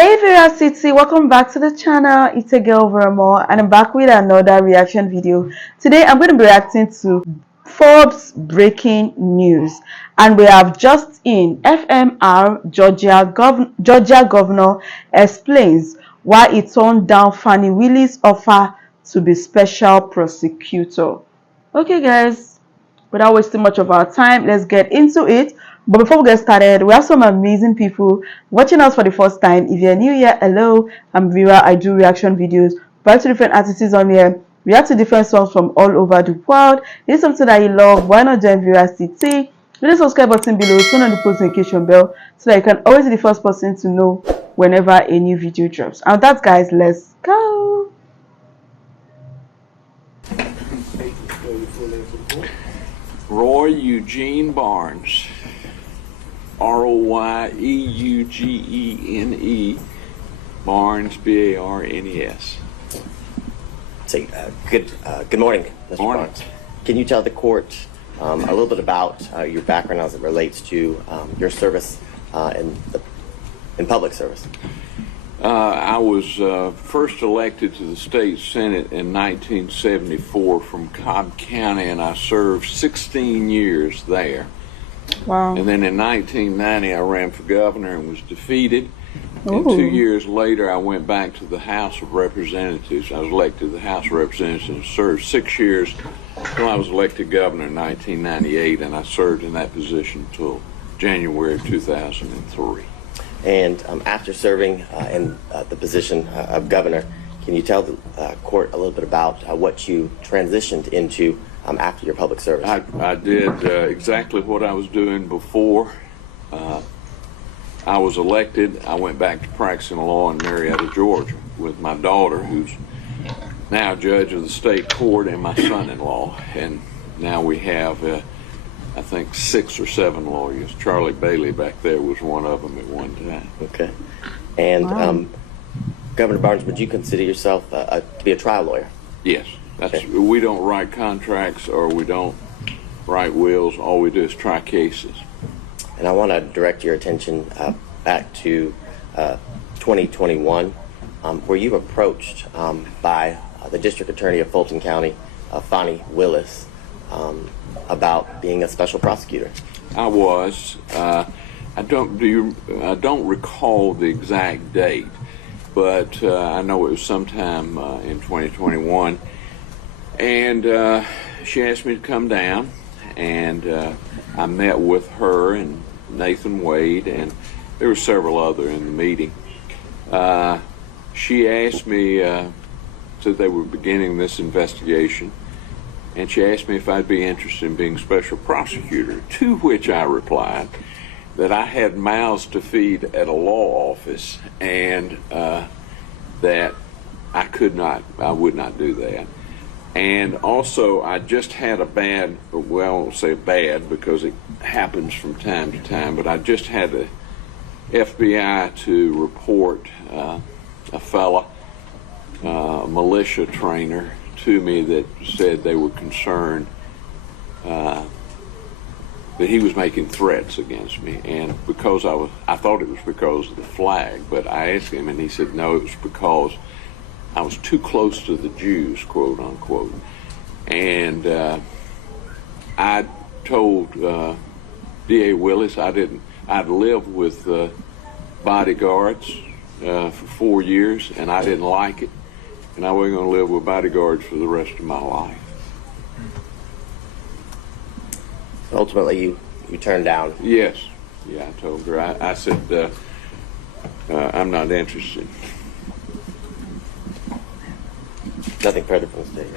Hey City, welcome back to the channel. It's a girl Veramo and I'm back with another reaction video. Today I'm going to be reacting to Forbes breaking news, and we have just in FMR Georgia governor explains why he turned down Fani Willis' offer to be special prosecutor. Okay guys, without wasting much of our time, let's get into it. But before we get started, we have some amazing people watching us for the first time. If you're new here, hello, I'm Vera. I do reaction videos, react to different artists on here, react to different songs from all over the world. If it's something that you love, why not join Vera City? Hit the subscribe button below, turn on the post notification bell so that you can always be the first person to know whenever a new video drops. And with that, guys, let's go. Roy Eugene Barnes, Royeugene, Barnes, Barnes. Say, good morning, Mr. Barnes. Can you tell the court a little bit about your background as it relates to your service in public service? I was first elected to the state senate in 1974 from Cobb County, and I served 16 years there. Wow. And then in 1990 I ran for governor and was defeated. Ooh. And 2 years later I went back to the House of Representatives. I was elected to the House of Representatives and served 6 years until I was elected governor in 1998, and I served in that position until January of 2003. And after serving in the position of governor, can you tell the court a little bit about what you transitioned into after your public service? I did exactly what I was doing before I was elected. I went back to practicing law in Marietta, Georgia, with my daughter, who's now judge of the state court, and my son-in-law. And now we have, I think, 6 or 7 lawyers. Charlie Bailey back there was one of them at one time. Okay. And wow. Governor Barnes, would you consider yourself to be a trial lawyer? Yes. That's, okay. We don't write contracts or we don't write wills. All we do is try cases. And I want to direct your attention back to 2021, where you were approached by the district attorney of Fulton County, Fani Willis, about being a special prosecutor. I was. I don't recall the exact date, but I know it was sometime in 2021. And she asked me to come down, and I met with her and Nathan Wade, and there were several other in the meeting. She asked me, said they were beginning this investigation, and she asked me if I'd be interested in being special prosecutor, to which I replied that I had mouths to feed at a law office, and that I would not do that. And also, I just had a bad, well, I won't say bad because it happens from time to time, but I just had the FBI to report a fella, militia trainer, to me that said they were concerned that he was making threats against me. And because I thought it was because of the flag, but I asked him and he said no, it was because I was too close to the Jews, quote unquote. And I told D.A. Willis I'd lived with bodyguards for 4 years, and I didn't like it, and I wasn't going to live with bodyguards for the rest of my life. So ultimately, you turned down. Yes. Yeah, I told her. I said, I'm not interested. Nothing further from the state.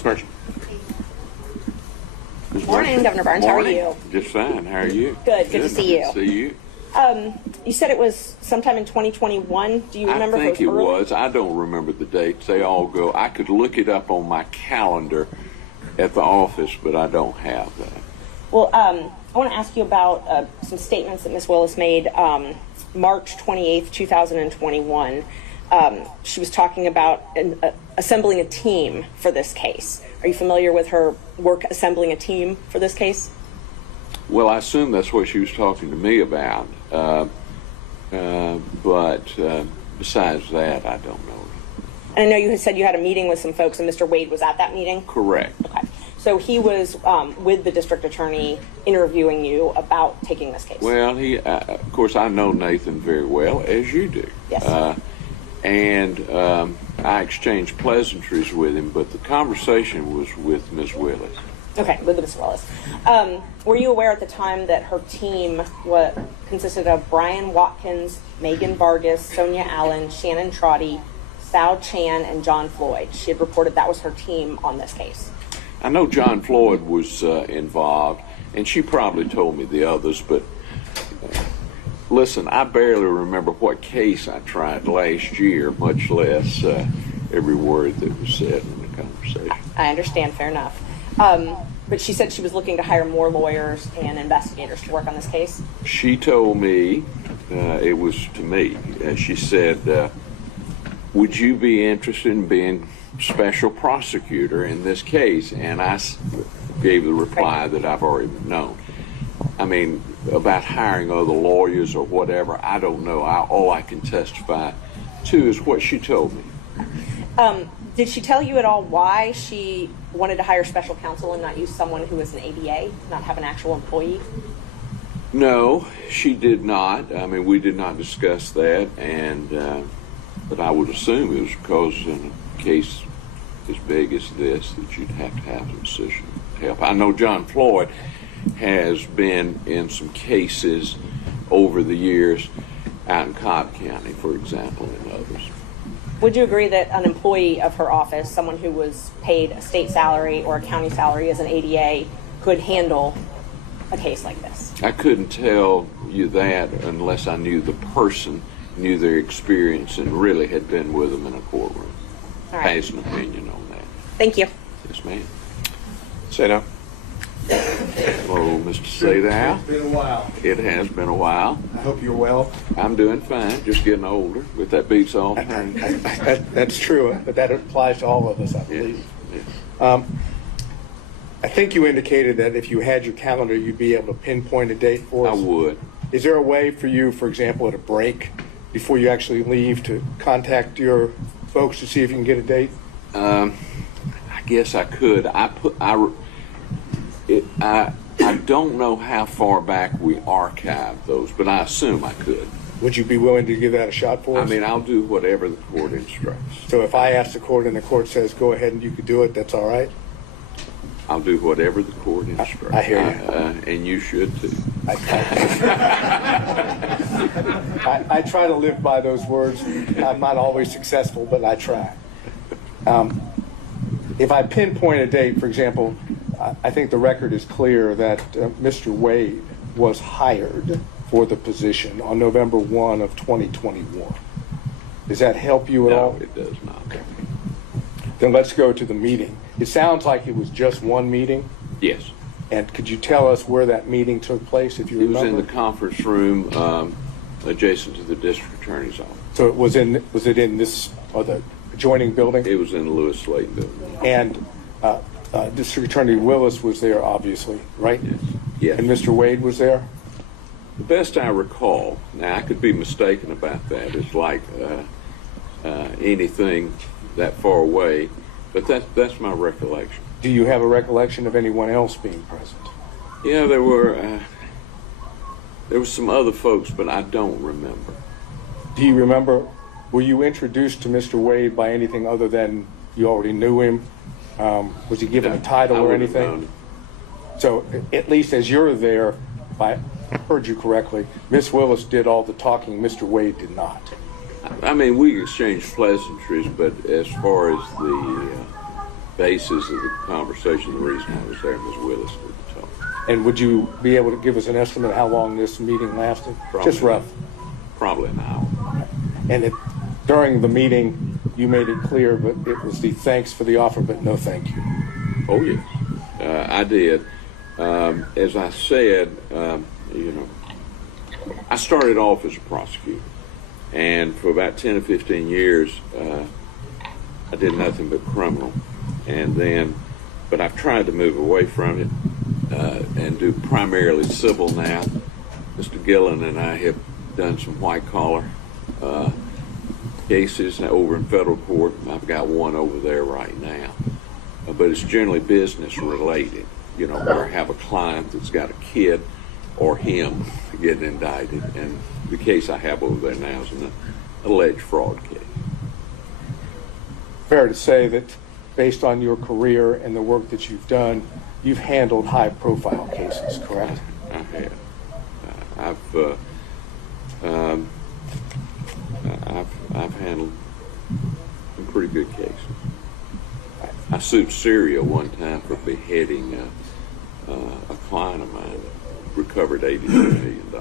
Smirch. Good morning, Governor Barnes. Morning. How are you? Just fine. How are you? Good to see you. Good to see you. You said it was sometime in 2021. Do you remember? I think it early? was. I don't remember the dates. They all go. I could look it up on my calendar at the office, but I don't have that. Well, I want to ask you about some statements that Ms. Willis made March 28th, 2021. She was talking about assembling a team for this case. Are you familiar with her work assembling a team for this case? Well, I assume that's what she was talking to me about. but besides that, I don't know. And I know you had said you had a meeting with some folks, and Mr. Wade was at that meeting? Correct. Okay. So he was with the district attorney interviewing you about taking this case? Well, of course, I know Nathan very well, as you do. Yes. And I exchanged pleasantries with him, but the conversation was with Ms. Willis. Okay, with Ms. Willis. Were you aware at the time that her team consisted of Brian Watkins, Megan Vargas, Sonia Allen, Shannon Trotty, Sal Chan, and John Floyd? She had reported that was her team on this case. I know John Floyd was involved, and she probably told me the others, but listen, I barely remember what case I tried last year, much less every word that was said in the conversation. I understand, fair enough. But she said she was looking to hire more lawyers and investigators to work on this case? She told me, it was to me, she said, would you be interested in being special prosecutor in this case? And I gave the reply that I've already known. I mean, about hiring other lawyers or whatever, I don't know. All I can testify to is what she told me. Did she tell you at all why she wanted to hire special counsel and not use someone who is an ADA, not have an actual employee? No, she did not. I mean, we did not discuss that, and but I would assume it was because in a case as big as this that you'd have to have some assistant help. I know John Floyd has been in some cases over the years out in Cobb County, for example, and others. Would you agree that an employee of her office, someone who was paid a state salary or a county salary as an ADA, could handle a case like this? I couldn't tell you that unless I knew the person, knew their experience, and really had been with them in a courtroom. All right. Has an opinion on that. Thank you. Yes, ma'am. Say no. Hello, Mr. Sathow. It's been a while. It has been a while. I hope you're well. I'm doing fine, just getting older, but that beats all time. That's true, but that applies to all of us, I believe. Yes. I think you indicated that if you had your calendar, you'd be able to pinpoint a date for I us. would. Is there a way for you, for example, at a break, before you actually leave, to contact your folks to see if you can get a date? I guess I could. I don't know how far back we archived those, but I assume I could. Would you be willing to give that a shot for us? I mean, I'll do whatever the court instructs. So if I ask the court and the court says, go ahead and you could do it, that's all right? I'll do whatever the court instructs. I hear you. And you should too. I try to live by those words. I'm not always successful, but I try. If I pinpoint a date, for example, I think the record is clear that Mr. Wade was hired for the position on November 1 of 2021. Does that help you at all? No, it does not. Okay. Then let's go to the meeting. It sounds like it was just one meeting. Yes. And could you tell us where that meeting took place, if you It remember? was in the conference room adjacent to the district attorney's office. So was it in this, or the adjoining building? It was in the Lewis Slate building. And District Attorney Willis was there, obviously, right? Yes. And Mr. Wade was there? The best I recall, now I could be mistaken about that, it's like anything that far away, but that's my recollection. Do you have a recollection of anyone else being present? Yeah, there was some other folks, but I don't remember. Do you remember, were you introduced to Mr. Wade by anything other than you already knew him? Was he given a title I or wouldn't have anything? known. So at least as you're there, if I heard you correctly, Miss Willis did all the talking, Mr. Wade did not. I mean, we exchanged pleasantries, but as far as the basis of the conversation, the reason I was there, Ms. Willis did the talk. And would you be able to give us an estimate of how long this meeting lasted? Probably. Just rough. Probably an hour. And during the meeting, you made it clear, but it was the thanks for the offer, but no thank you. Oh, yes. I did. As I said, I started off as a prosecutor, and for about 10 or 15 years, I did nothing but criminal. And then, but I've tried to move away from it and do primarily civil now. Mr. Gillen and I have done some white collar cases over in federal court. I've got one over there right now, but it's generally business related. You know, where I have a client that's got a kid or him getting indicted, and the case I have over there now is an alleged fraud case. Fair to say that based on your career and the work that you've done, you've handled high-profile cases, correct? I have. I've handled some pretty good cases. I sued Syria one time for beheading a client of mine that recovered $82 million.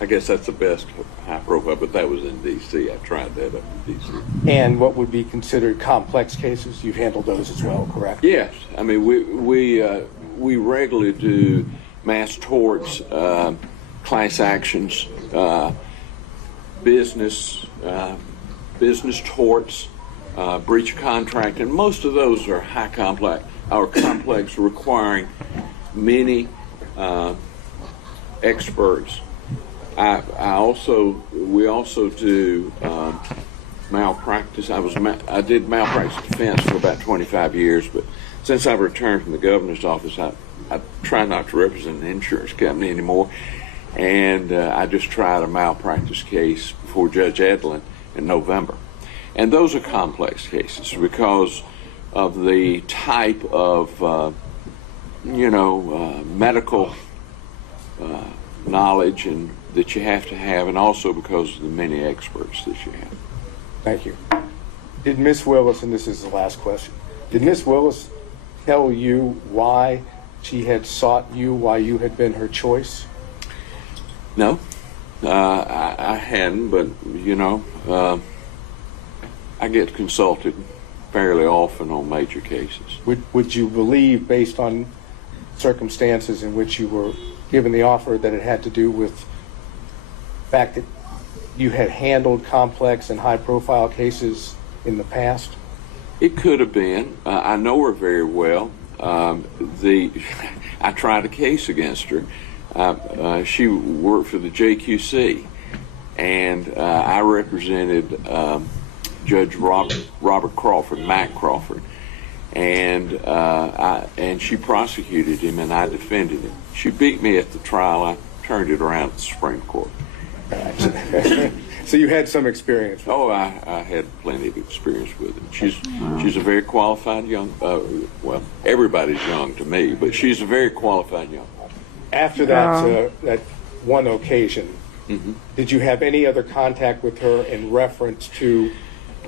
I guess that's the best high profile, but that was in D.C. I tried that up in D.C. And what would be considered complex cases, you've handled those as well, correct? Yes. I mean, we regularly do mass torts, class actions, business torts, breach of contract, and most of those are complex, requiring many experts. We also do malpractice. I did malpractice defense for about 25 years, but since I've returned from the governor's office, I try not to represent an insurance company anymore, and I just tried a malpractice case before Judge Edlin in November. And those are complex cases because of the type of, medical knowledge and that you have to have, and also because of the many experts that you have. Thank you. Did Miss Willis, and this is the last question, did Miss Willis tell you why she had sought you, why you had been her choice? No, I hadn't, but, I get consulted fairly often on major cases. Would you believe, based on circumstances in which you were given the offer, that it had to do with the fact that you had handled complex and high-profile cases in the past? It could have been. I know her very well. I tried a case against her. She worked for the JQC, and I represented Judge Robert Crawford, Mac Crawford, and she prosecuted him, and I defended him. She beat me at the trial. I turned it around at the Supreme Court. So you had some experience with Oh, I had plenty of experience with him. She's a very qualified young. Well, everybody's young to me, but she's a very qualified young woman. After that one occasion, did you have any other contact with her in reference to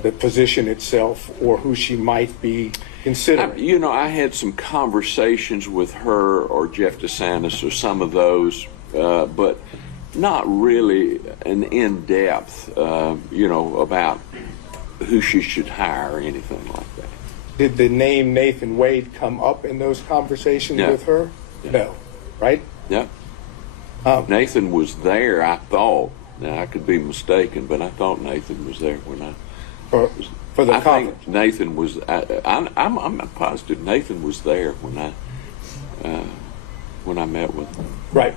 the position itself or who she might be considering? I had some conversations with her or Jeff DeSantis or some of those, but not really an in-depth, about who she should hire or anything like that. Did the name Nathan Wade come up in those conversations with her? No, right? Yeah. Nathan was there, I thought. Now, I could be mistaken, but I thought Nathan was there when I... For the I conference? think Nathan was... I'm not positive Nathan was there when I met with him. Right,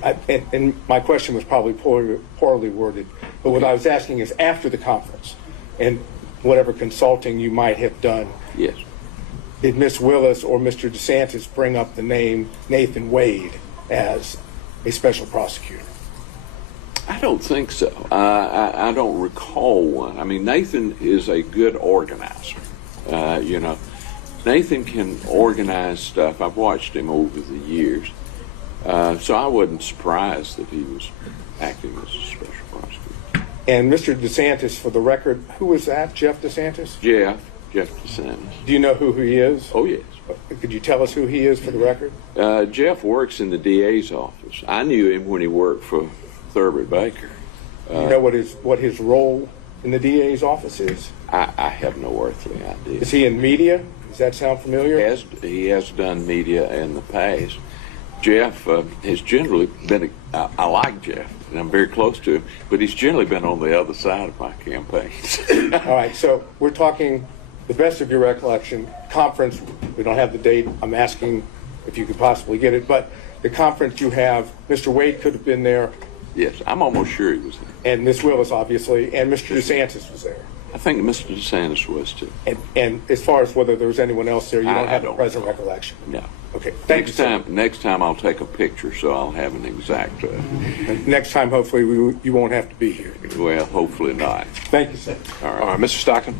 and my question was probably poorly worded, but what I was asking is after the conference and whatever consulting you might have done, Yes. did Miss Willis or Mr. DeSantis bring up the name Nathan Wade as a special prosecutor? I don't think so. I don't recall one. I mean, Nathan is a good organizer. Nathan can organize stuff. I've watched him over the years. So I wasn't surprised that he was acting as a special prosecutor. And Mr. DeSantis, for the record, who was that? Jeff DeSantis? Jeff DeSantis. Do you know who he is? Oh, yes. Could you tell us who he is for the record? Jeff works in the DA's office. I knew him when he worked for Thurber Baker. You know what his role in the DA's office is? I have no earthly idea. Is he in media? Does that sound familiar? He has done media in the past. Jeff has generally been, I like Jeff, and I'm very close to him, but he's generally been on the other side of my campaigns. All right, so we're talking the best of your recollection, conference, we don't have the date, I'm asking if you could possibly get it, but the conference you have, Mr. Wade could have been there, Yes, I'm almost sure he was there. And Ms. Willis, obviously, and Mr. DeSantis was there. I think Mr. DeSantis was too. And as far as whether there was anyone else there, you don't have a present recollection. No. Okay. Thank you, sir. Next time I'll take a picture, so I'll have an exact. Next time, hopefully, you won't have to be here. Well, hopefully not. Thank you, sir. All right. All right, Mr. Stockton.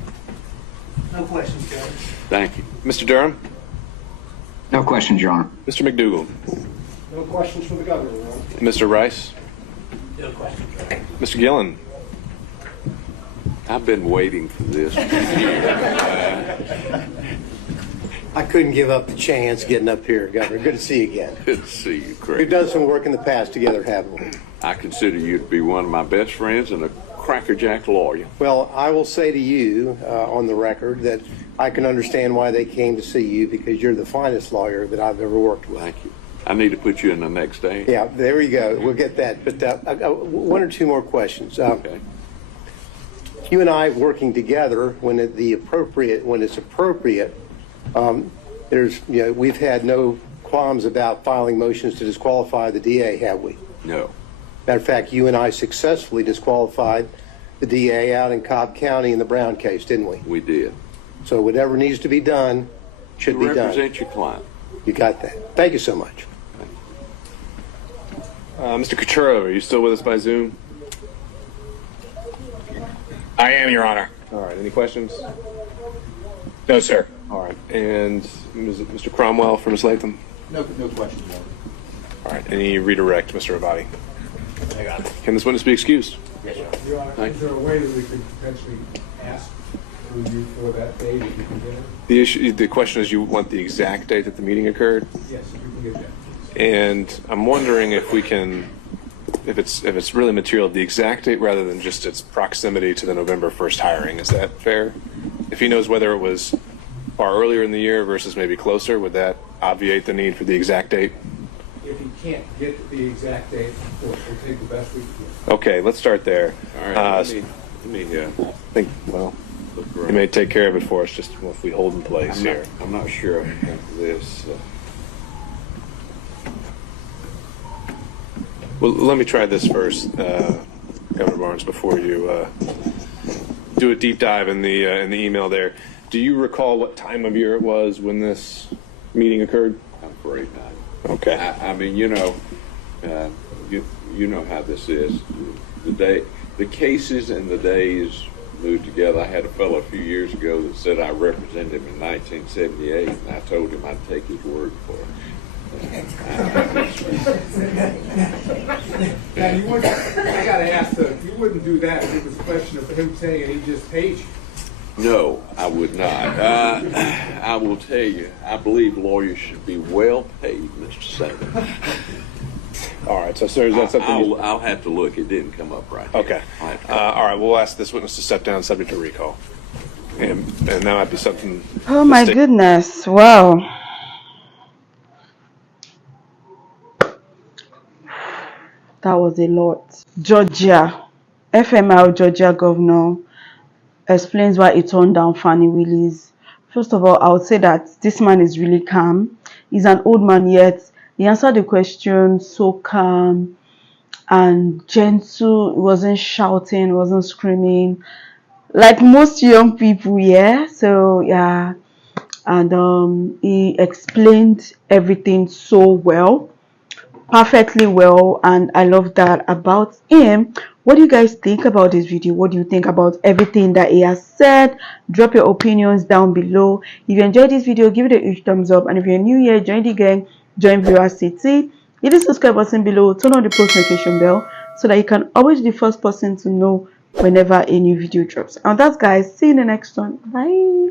No questions, Judge. Thank you. Mr. Durham. No questions, Your Honor. Mr. McDougall. No questions for the governor, Your Honor. Mr. Rice. No questions, Judge. Mr. Gillen. I've been waiting for this. I couldn't give up the chance getting up here, Governor. Good to see you again. Good to see you, Craig. We've done some work in the past together, haven't we? I consider you to be one of my best friends and a crackerjack lawyer. Well, I will say to you on the record that I can understand why they came to see you, because you're the finest lawyer that I've ever worked with. Thank you. I need to put you in the next day. Yeah, there you go. We'll get that. But one or two more questions. Okay. You and I working together when it's appropriate. We've had no qualms about filing motions to disqualify the DA, have we? No. Matter of fact, you and I successfully disqualified the DA out in Cobb County in the Brown case, didn't we? We did. So whatever needs to be done should be done. Represent your client. You got that. Thank you so much. Mr. Coturo, are you still with us by Zoom? I am, Your Honor. All right. Any questions? No, sir. All right. And Mr. Cromwell for Ms. Latham? No questions, Judge. All right. Any redirect, Mr. Abadi? I got it. Can this witness be excused? Yes, Your Honor. Your Honor, is there a way that we could potentially ask for you for that date if you can get it? The question is, you want the exact date that the meeting occurred? Yes, if you can get that. And I'm wondering if we can, if it's really material, the exact date rather than just its proximity to the November 1st hiring. Is that fair? If he knows whether it was far earlier in the year versus maybe closer, would that obviate the need for the exact date? If you can't get the exact date, of course, we'll take the best we can get. Okay, let's start there. All right. Let me think, well, look you around. may take care of it for us just if we hold in place here. I'm not sure of this. Well, let me try this first, Governor Barnes, before you do a deep dive in the email there. Do you recall what time of year it was when this meeting occurred? I'm afraid not. Okay. I mean, you know how this is. The cases and the days move together. I had a fellow a few years ago that said I represented him in 1978, and I told him I'd take his word for it. Now, you wouldn't, I gotta ask, you wouldn't do that if it was a question of him saying he just paid you. No, I would not. I will tell you, I believe lawyers should be well paid, Mr. Senator. All right. So, sir, is that something? I'll have to look. It didn't come up right. Okay. All right. We'll ask this witness to step down, subject to recall, and that might be something. Oh my goodness. Wow. That was a lot. Georgia, FML Georgia governor explains why he turned down Fani Willis. First of all, I would say that this man is really calm. He's an old man, yet he answered the question so calm and gentle. He wasn't shouting, he wasn't screaming like most young people. Yeah. So yeah, and he explained everything so well, perfectly well, and I love that about him. What do you guys think about this video? What do you think about everything that he has said? Drop your opinions down below. If you enjoyed this video, give it a huge thumbs up, and if you're new here, join the gang, join Viewer City. Hit the subscribe button below, turn on the post notification bell so that you can always be the first person to know whenever a new video drops. And that's, guys, see you in the next one. Bye.